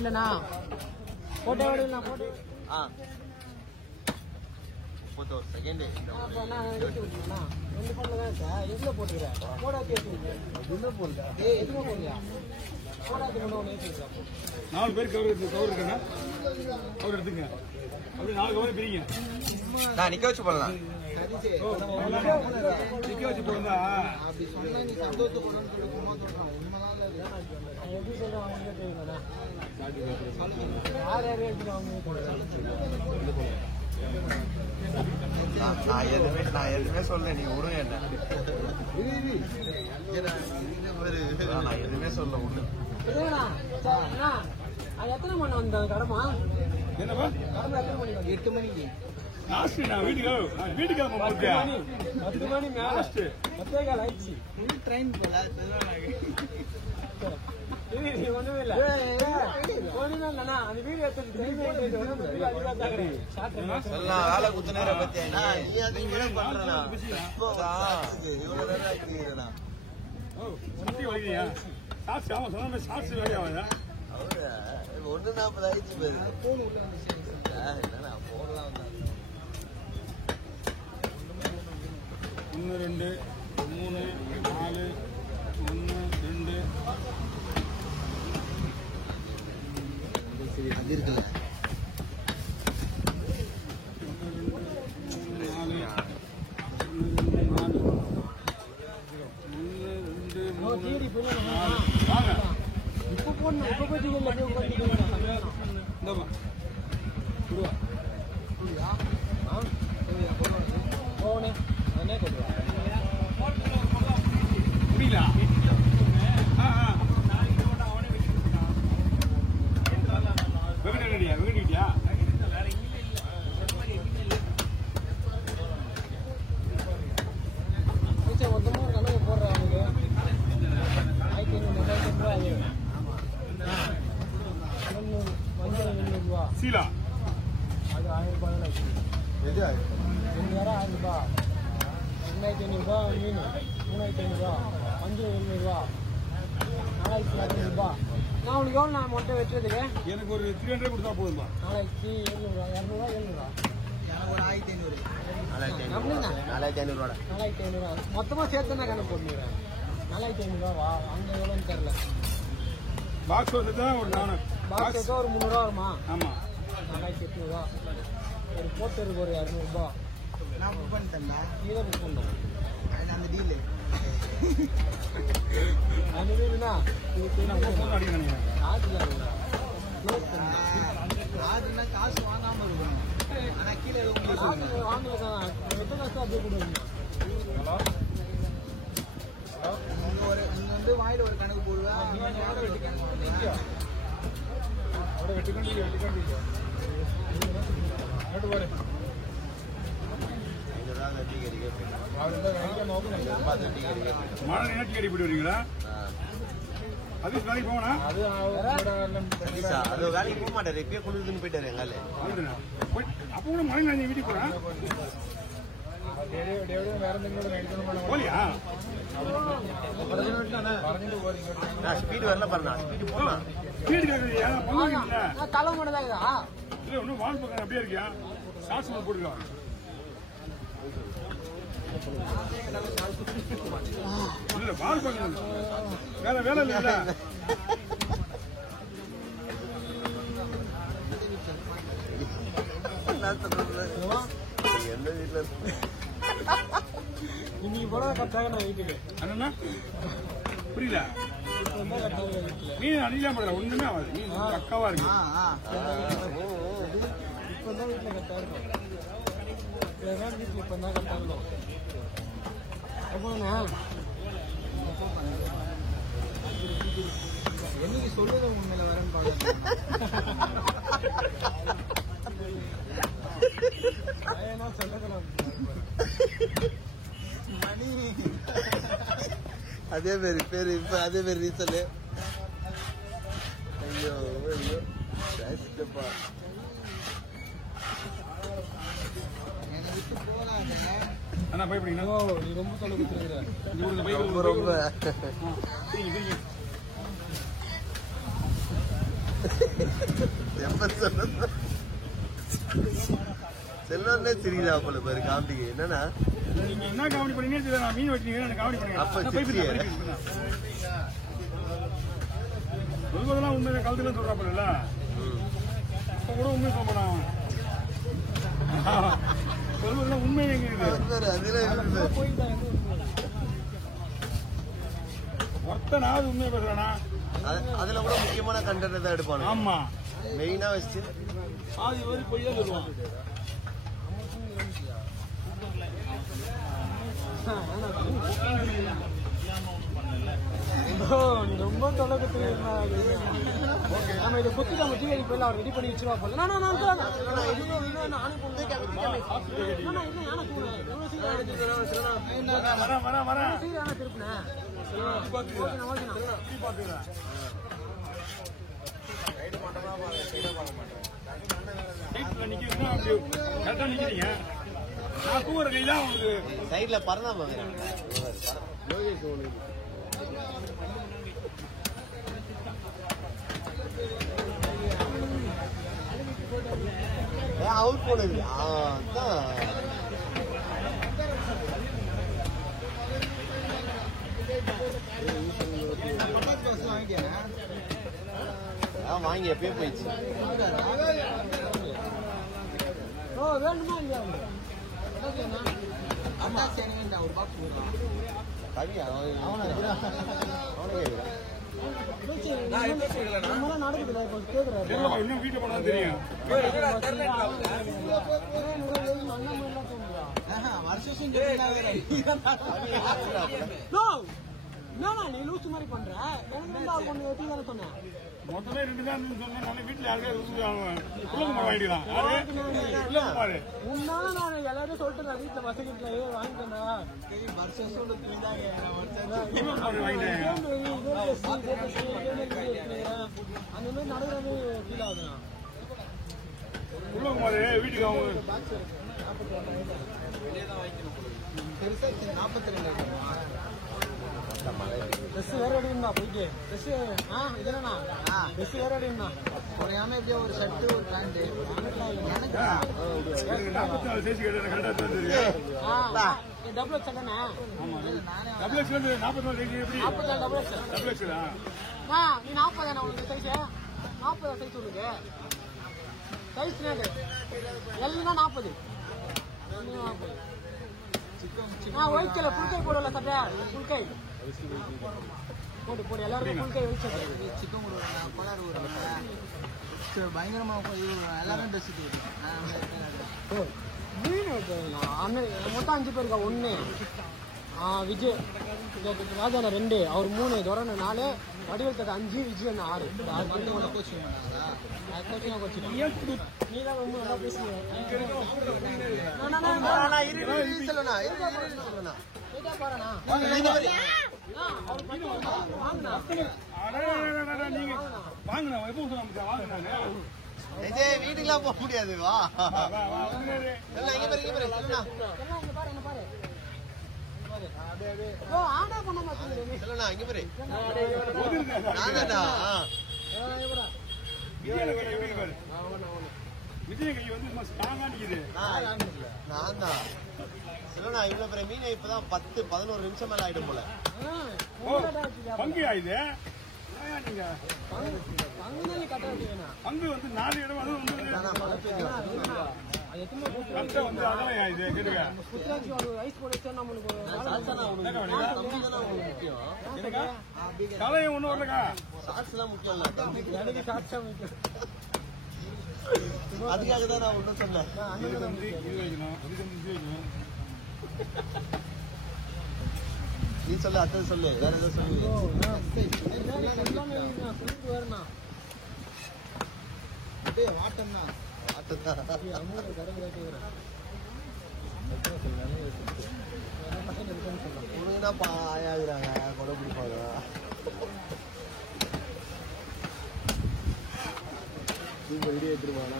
இல்லண்ணா photo விடுங்களா photo photo second ரெண்டு போன்ல தான் சார் எதுல போட்டுக்கிறேன் போடா கேட்டுங்க எதுல போடல எதுல போடலையா போடாது கொண்டு வந்து ஏத்திடுறேன் 4 பேர் கவர் இருக்குன்னா கவர் எடுத்துங்க அப்படியே 4 கவர் பிரிங்க நான் நிக்க வச்சு போடலாம் நிக்க வச்சு போடுறா அப்படி சொன்னா நீ சந்தோஷத்தை போடணும்னு சொல்லி சும்மா சொல்றான் எப்படி சொல்றேன் அவங்களுக்கு தெரியுங்களா யார் யார் எடுத்துருவாங்க நான் எதுவுமே சொல்ல நீ விடுங்க என்ன நான் எதுவுமே சொல்ல விடு எத்தனை மணி வந்த கடமா என்னப்பா கடமை எத்தனை மணி வந்து 8 மணிக்கு லாஸ்ட் நான் வீட்டுக்கு 10 மணி மேல 10 கால் ஆயிடுச்சு ட்ரெயின் போல ஒண்ணுமே இல்ல ஒண்ணுமே இல்லண்ணா அந்த வீடியோ சொல்லலாம் வேலை குத்த நேரம் பத்தியா நீ பண்றா இவ்வளவு நேரம் ஆக்கிக்கிறா ஷார்ட்ஸ் ஆமா சொன்ன ஷார்ட்ஸ் வேலையாவதா அவரு 1:40 ஆயிடுச்சு பேரு என்ன போடலாம் 1 2 3 4 1 2 அது இருக்குல்ல 4 இப்ப போடணும் இப்ப பத்தி போனே என்ன கொடுவா முடியல வெங்கடியா மொத்தமா ஒரு கணக்கு போடுறேன் அவனுக்கு 1500 மஞ்சள் 700 ரூபா சீலா அது 1000 ரூபாய் எது 1000 ரூபாய் 2500 ரூபாய் மீன் 3500 ரூபா மஞ்சள் 700 ரூபா 4200 ரூபாய் நான் உனக்கு எவ்வளோ நான் மொட்டை வெட்டுறதுக்கு எனக்கு ஒரு 300 கொடுத்தா போதுமா 4700 ரூபா 200 ரூபா 700 ரூபா எனக்கு ஒரு 1500 4500 ரூபா 4500 மொத்தமா சேர்த்து நான் கணக்கு போட்டுக்கிறேன் 4500 ரூபா வா அங்க எவ்வளோன்னு தெரியல பாக்ஸ் வந்து தான் ஒரு 4 பாக்ஸ் ஏதோ ஒரு 300 ரூபா வருமா ஆமா 4800 ரூபா ஒரு போட்டருக்கு ஒரு 200 ரூபா நான் புக் பண்ணிட்டேன்டா நீ தான் புக் பண்ணணும் அந்த டீல் அந்த வீடுனா அடிக்கணும் ஆடுனா காசு வாங்காம இருக்கணும் ஆனா கீழே வாங்கலாம் எத்தனை காசு அப்படியே கொடுங்க இங்க வந்து வாயில ஒரு கணக்கு போடுவேன் மழை நேற்று கடி போயிட்டு வரீங்களா அது வேலைக்கு போவனா அது வேலைக்கு போக மாட்டாரு இப்பயே குளிர்துன்னு போயிட்டாரு எங்கால அப்போ கூட மழை நான் வீட்டுக்கு போறேன் போலியா நான் ஸ்பீடு வரல பாருண்ணா ஸ்பீடு போனா வீடு கேட்கறியா தலை மட்டும் தான் இதா இல்ல ஒன்னும் வால் பக்கம் அப்படியே இருக்கியா ஷார்ட்ஸ் போட்டுக்கலாம் இல்ல வால் பக்கம் வேலை இல்ல எந்த வீட்டுல இன்னைக்கு போல கட்டாக நான் வீட்டுக்கு அண்ணா புரியல நீ அடிக்கலாம் பண்ற ஒண்ணுமே ஆகாது நீ பக்காவா இருக்கு இப்பதான் வீட்டுல கரெக்டா இருக்கும் வீட்டுல இப்பதான் கரெக்டா இருக்கும் அப்புறம் என்னைக்கு சொல்லுது உண்மையில வரேன்னு பாக்க மணி அதே மாதிரி பேரு இப்ப அதே மாதிரி ரீசல் ஐயோ ஐயோ பேசிட்டப்பா அண்ணா பயப்படுறீங்களா நீ ரொம்ப சொல்ல கொடுத்துருக்கிற ரொம்ப ரொம்ப எப்ப சொன்ன செல்லோன்னே தெரியுதா போல பாரு காமெடிக்கு என்னன்னா நீங்க என்ன காமெடி பண்ணீங்கன்னு தெரியல, நான் மீன் வெட்டினீங்க காமெடி அப்ப பண்ணீங்க சொல்வதெல்லாம் உண்மையை கலத்துல சொல்றாப்புல இப்ப கூட உண்மை சொல்றான் சொல்வதெல்லாம் உண்மை எங்க இருக்குது ஒருத்தனாவது உண்மையை பேசுறானா அதுல கூட முக்கியமான கண்டென்ட் தான் எடுப்பானு. ஆமா மெயினா வச்சு ஆதி வரை பொய் தான் சொல்லுவான். நீ ரொம்ப தொடக்கத்துல நம்ம இதை குத்தி நம்ம ஜீவரி போயில அவர் ரெடி பண்ணி வச்சிருவா போல. நிக்கிறீங்க நான் தூர கைதான் உங்களுக்கு சைட்ல பறந்தா பாக்குறேன். அவுட் போனது வாங்கி எப்பயே போயிடுச்சு. வேணுமா இல்லையா கவியா நடக்குதுல கேக்குறாரு இன்னும் வீட்டுல போனா தெரியும். நீ லூசு மாதிரி பண்ற எனக்கு ஒண்ணு வெட்டி தானே சொன்னேன். மொத்தமே 2 தான் சொன்னா வீட்டுல யாருக்கே வாங்கிக்கலாம். உன்னால நான் எல்லாரும் சொல்லிட்டு வீட்டுல வசதில வாங்கிட்டேன்னா அந்த மாதிரி நடக்கிறது ஃபீல் ஆகுதுண்ணா. வீட்டுக்கு அவங்க 42 ட்ரெஸ் வேற எடுக்கணும்னா போயிட்டு ட்ரெஸ் இதுனா ட்ரெஸ் வேற எடுக்கணும்னா குறையாம எப்படியோ ஒரு ஷர்ட் ஒரு பேண்ட் 44 சைஸ் டபுள் எக்ஸ் தானே டபுள் எக்ஸ் 44 சைஸ் எப்படி 44 டபுள் எக்ஸ் டபுள் எக்ஸ் நீ 40 தானே உனக்கு சைஸ் 40 சைஸ் உனக்கு சைஸ் எல்லாம் 40 ஒயிட் கலர் புல்கை போடல சட்டை புல்கை போட்டு போடு எல்லாருக்கும் புல்கை ஒயிட் சிக்கன் பயங்கரமா எல்லாரும் ட்ரெஸ் மீன் அண்ணன் மொத்தம் 5 பேருக்கா 1 விஜய் ராஜான 2 அவர் 3 துரன் 4 வடிவல் தக்க 5 விஜய் 6 நீதான் ரொம்ப நல்லா பேசுவீங்க. வீட்டுக்குலாம் போக முடியாது. வா இங்க பாரு விஜய் கை வந்து ஸ்ட்ராங்கா நிக்குது. நான் தான் இல்லண்ணா இவ்வளவு பெரிய மீன் இப்பதான் 10-11 நிமிஷம் மேல ஆயிடும் போல. பங்கு ஆயுது நீங்க பங்கு வந்து 4 இடம் அது வந்து அதெல்லாம் ஆயுது கேட்டுக்க தலையை ஒண்ணு வரலக்கா ஷார்ட்ஸ் எல்லாம் முக்கியம் இல்ல அதுக்காக தான் நான் ஒன்னும் சொன்னேன். நீ சொல்லு அத்தை சொல்லு வேற ஏதோ சொல்லு. உனக்குன்னா பாயாகிறாங்க கொடை பிடிப்பாங்க. வீடியோ எடுத்துருவாங்க